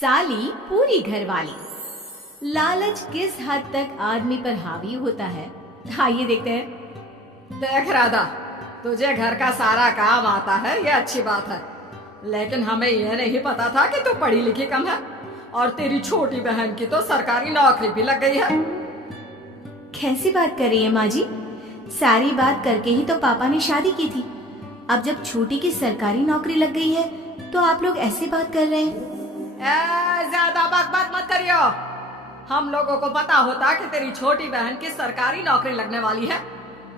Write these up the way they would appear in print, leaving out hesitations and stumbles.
साली पूरी घरवाली। लालच किस हद तक आदमी पर हावी होता है, आइए देखते हैं। देख राधा, तुझे घर का सारा काम आता है, ये अच्छी बात है, लेकिन हमें यह नहीं पता था कि तू पढ़ी लिखी कम है और तेरी छोटी बहन की तो सरकारी नौकरी भी लग गई है। कैसी बात कर रही है माँ जी? सारी बात करके ही तो पापा ने शादी की थी। अब जब छोटी की सरकारी नौकरी लग गई है तो आप लोग ऐसी बात कर रहे हैं। ज्यादा बकबक मत करियो। हम लोगों को पता होता कि तेरी छोटी बहन की सरकारी नौकरी लगने वाली है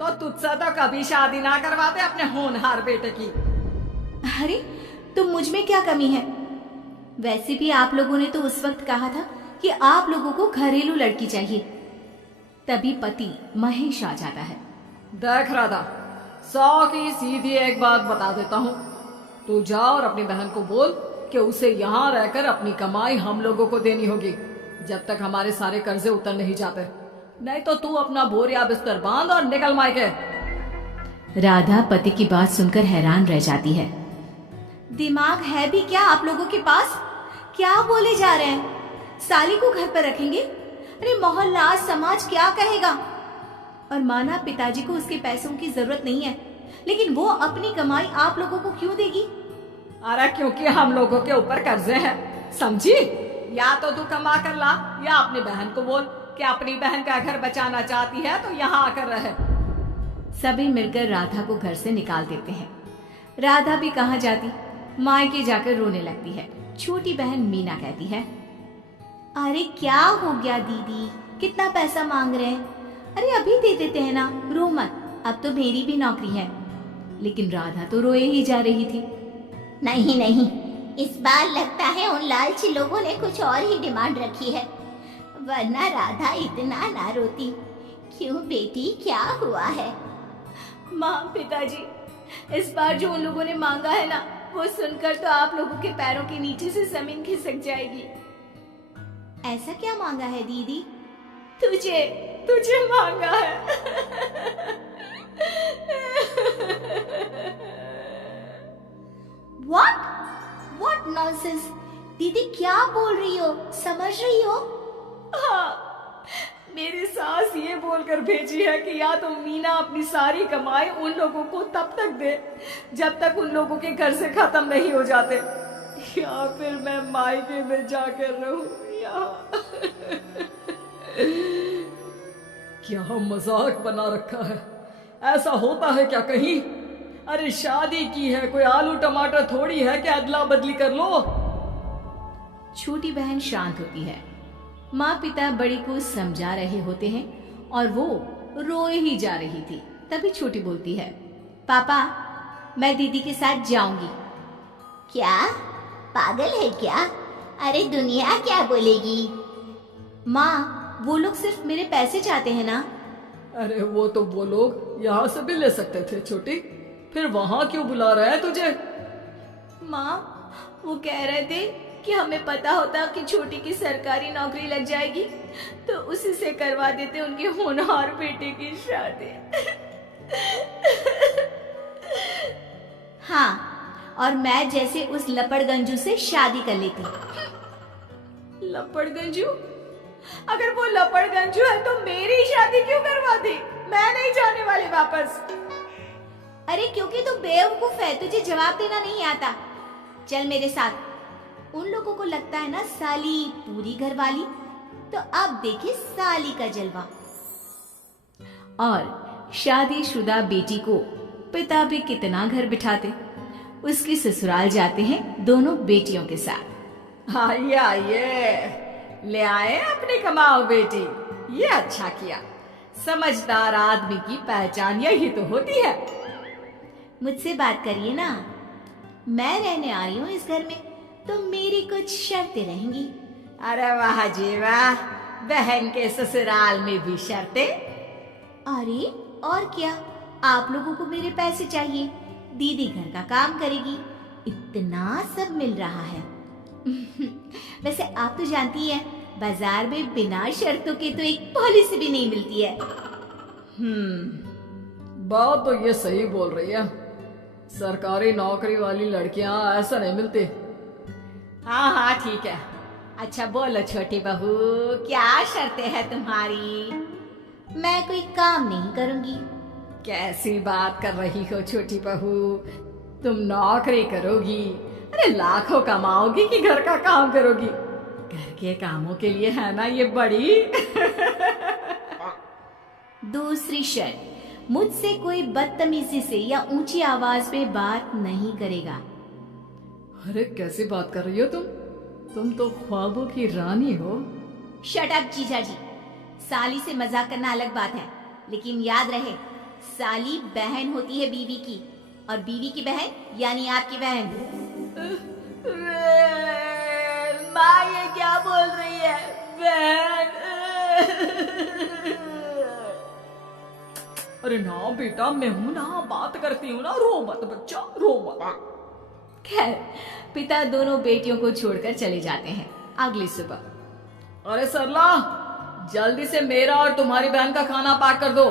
तो तुझसे तो कभी शादी ना करवाते अपने होनहार बेटे की। अरे तो मुझ में क्या कमी है? वैसे भी आप लोगों ने तो उस वक्त कहा था कि आप लोगों को घरेलू लड़की चाहिए, तभी पति महेश आ जाता है। देख राधा, 100 की सीधी एक बात बता देता हूँ, तू जा और अपनी बहन को बोल कि उसे यहाँ रहकर अपनी कमाई हम लोगों को देनी होगी जब तक हमारे सारे कर्जे उतर नहीं जाते, नहीं तो तू अपना बोरिया बिस्तर बांध और निकल मायके। राधा पति की बात सुनकर हैरान रह जाती है। दिमाग है भी क्या आप लोगों के पास? क्या बोले जा रहे हैं? साली को घर पर रखेंगे? अरे मोहल्ला समाज क्या कहेगा? और माना पिताजी को उसके पैसों की जरूरत नहीं है, लेकिन वो अपनी कमाई आप लोगों को क्यों देगी? अरे क्योंकि हम लोगों के ऊपर कर्जे हैं, समझी? या तो तू कमा कर ला या अपनी बहन को बोल कि अपनी बहन का घर बचाना चाहती है तो यहाँ आकर रहे। सभी मिलकर राधा को घर से निकाल देते हैं। राधा भी कहाँ जाती, मायके जाकर रोने लगती है। छोटी बहन मीना कहती है, अरे क्या हो गया दीदी, कितना पैसा मांग रहे हैं? अरे अभी दे देते हैं ना, रो मत, अब तो मेरी भी नौकरी है। लेकिन राधा तो रोए ही जा रही थी। नहीं नहीं, इस बार लगता है उन लालची लोगों ने कुछ और ही डिमांड रखी है, वरना राधा इतना ना रोती। क्यों बेटी, क्या हुआ है? माँ पिताजी, इस बार जो उन लोगों ने मांगा है ना, वो सुनकर तो आप लोगों के पैरों के नीचे से जमीन खिसक जाएगी। ऐसा क्या मांगा है दीदी? तुझे तुझे मांगा है। What nonsense? दीदी क्या बोल रही हो, समझ रही हो? हाँ, मेरी सास ये बोलकर भेजी है कि या तो मीना अपनी सारी कमाई उन लोगों को तब तक दे जब तक उन लोगों के घर से खत्म नहीं हो जाते, या फिर मैं मायके में जाकर रहूं यहाँ। क्या मजाक बना रखा है, ऐसा होता है क्या कहीं? अरे शादी की है, कोई आलू टमाटर थोड़ी है कि अदला बदली कर लो। छोटी बहन शांत होती है। माँ पिता बड़ी को समझा रहे होते हैं और वो रोए ही जा रही थी। तभी छोटी बोलती है, पापा मैं दीदी के साथ जाऊंगी। क्या पागल है क्या? अरे दुनिया क्या बोलेगी? माँ वो लोग सिर्फ मेरे पैसे चाहते हैं ना। अरे वो तो वो लोग यहाँ से भी ले सकते थे छोटी, फिर वहां क्यों बुला रहा है तुझे? माँ वो कह रहे थे कि हमें पता होता कि छोटी की सरकारी नौकरी लग जाएगी तो उसी से करवा देते उनके होनहार बेटे की शादी। हाँ, और मैं जैसे उस लपड़गंजू से शादी कर लेती। लपड़गंजू? अगर वो लपड़गंजू है तो मेरी शादी क्यों करवाती? मैं नहीं जाने वाली वापस। अरे क्योंकि तू बेवकूफ है, तुझे जवाब देना नहीं आता। चल मेरे साथ। उन लोगों को लगता है ना साली पूरी घरवाली, तो अब देखिए साली का जलवा। और शादीशुदा बेटी को पिता भी कितना घर बिठाते। उसके ससुराल जाते हैं दोनों बेटियों के साथ। आइए आइए, ले आए अपनी कमाओ बेटी, ये अच्छा किया। समझदार आदमी की पहचान यही तो होती है। मुझसे बात करिए ना, मैं रहने आ रही हूँ इस घर में, तो मेरी कुछ शर्तें रहेंगी। अरे वाह जी वाह, बहन के ससुराल में भी शर्तें? अरे और क्या, आप लोगों को मेरे पैसे चाहिए, दीदी घर का काम करेगी, इतना सब मिल रहा है। वैसे आप तो जानती हैं, बाजार में बिना शर्तों के तो एक पॉलिसी भी नहीं मिलती है। बात तो ये सही बोल रही है, सरकारी नौकरी वाली लड़कियां ऐसा नहीं मिलती। हाँ हाँ ठीक है, अच्छा बोलो छोटी बहू, क्या शर्तें हैं तुम्हारी? मैं कोई काम नहीं करूंगी। कैसी बात कर रही हो छोटी बहू, तुम नौकरी करोगी? अरे लाखों कमाओगी कि घर का काम करोगी? घर के कामों के लिए है ना ये बड़ी। दूसरी शर्त, मुझसे कोई बदतमीजी से या ऊंची आवाज में बात नहीं करेगा। अरे कैसी बात कर रही हो तुम तो ख्वाबों की रानी हो। शट अप जीजा जी, साली से मजाक करना अलग बात है, लेकिन याद रहे साली बहन होती है बीवी की, और बीवी की बहन यानी आपकी बहन। माँ ये क्या बोल रही है? बहन। अरे ना बेटा, मैं हूं ना, बात करती हूँ ना, रो मत बच्चा, रो मत। खैर, पिता दोनों बेटियों को छोड़कर चले जाते हैं। अगली सुबह, अरे सरला, जल्दी से मेरा और तुम्हारी बहन का खाना पैक कर दो,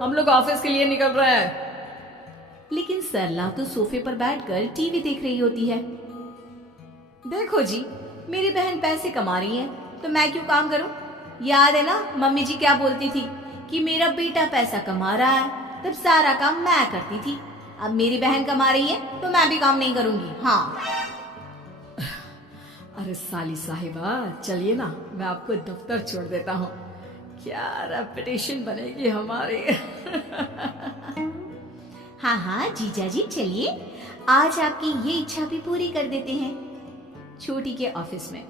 हम लोग ऑफिस के लिए निकल रहे हैं। लेकिन सरला तो सोफे पर बैठकर टीवी देख रही होती है। देखो जी, मेरी बहन पैसे कमा रही है तो मैं क्यों काम करूं? याद है ना मम्मी जी क्या बोलती थी कि मेरा बेटा पैसा कमा रहा है, तब सारा काम मैं करती थी। अब मेरी बहन कमा रही है तो मैं भी काम नहीं करूंगी। हाँ। अरे साली साहिबा, चलिए ना, मैं आपको दफ्तर छोड़ देता हूँ, क्या रेपुटेशन बनेगी हमारी। हाँ हाँ जीजा जी चलिए, आज आपकी ये इच्छा भी पूरी कर देते हैं। छोटी के ऑफिस में,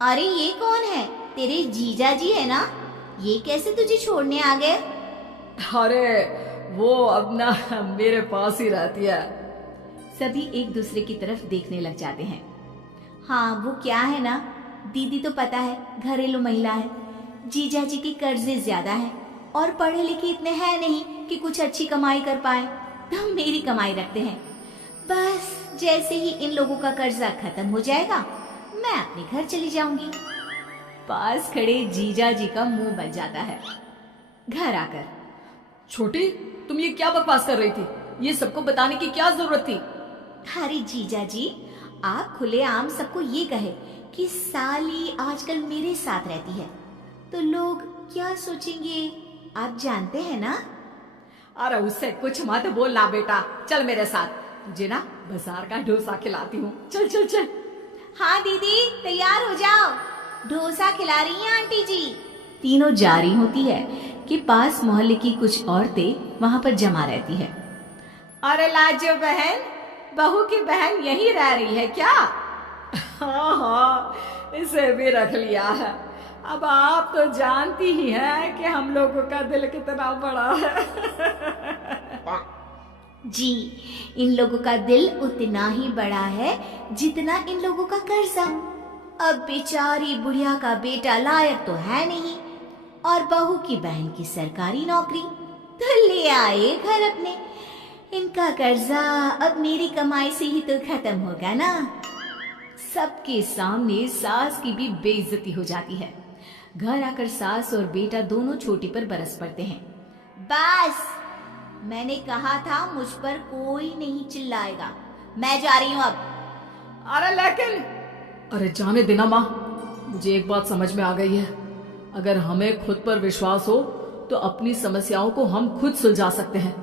अरे ये कौन है? तेरे जीजा जी है ना? ये कैसे तुझे छोड़ने आ गए? अरे वो अब ना मेरे पास ही रहती है। सभी एक दूसरे की तरफ देखने लग जाते हैं। हाँ वो क्या है ना, दीदी तो पता है घरेलू महिला है, जीजा जी के कर्जे ज्यादा हैं और पढ़े लिखे इतने हैं नहीं कि कुछ अच्छी कमाई कर पाए, तो मेरी कमाई रखते हैं। बस जैसे ही इन लोगों का कर्जा खत्म हो जाएगा मैं अपने घर चली जाऊंगी। पास खड़े जीजा जी का मुंह बन जाता है। घर आकर, छोटी, तुम ये क्या बकवास कर रही थी? ये सबको बताने की क्या जरूरत थी? अरे जीजा जी, आप खुलेआम सबको ये कहे कि साली आजकल मेरे साथ रहती है तो लोग क्या सोचेंगे, आप जानते हैं ना? अरे उससे कुछ मत बोलना बेटा, चल मेरे साथ, तुझे ना बाजार का डोसा खिलाती हूँ, चल चल चल। हाँ दीदी तैयार हो जाओ, डोसा खिला रही हैं आंटी जी। तीनों जा रही होती है कि पास मोहल्ले की कुछ औरतें वहां पर जमा रहती है। अरे लाजो बहन, बहू की बहन यहीं रह रही है क्या? हाँ हाँ, इसे भी रख लिया है। अब आप तो जानती ही हैं कि हम लोगों का दिल कितना बड़ा है। जी, इन लोगों का दिल उतना ही बड़ा है जितना इन लोगों का कर्जा। अब बेचारी बुढ़िया का बेटा लायक तो है नहीं और बहू की बहन की सरकारी नौकरी, तो ले आए घर अपने। इनका कर्जा अब मेरी कमाई से ही तो खत्म होगा ना। सबके सामने सास की भी बेइज्जती हो जाती है। घर आकर सास और बेटा दोनों छोटी पर बरस पड़ते हैं। बस, मैंने कहा था मुझ पर कोई नहीं चिल्लाएगा, मैं जा रही हूँ अब। अरे लेकिन, अरे जाने देना माँ, मुझे एक बात समझ में आ गई है, अगर हमें खुद पर विश्वास हो तो अपनी समस्याओं को हम खुद सुलझा सकते हैं।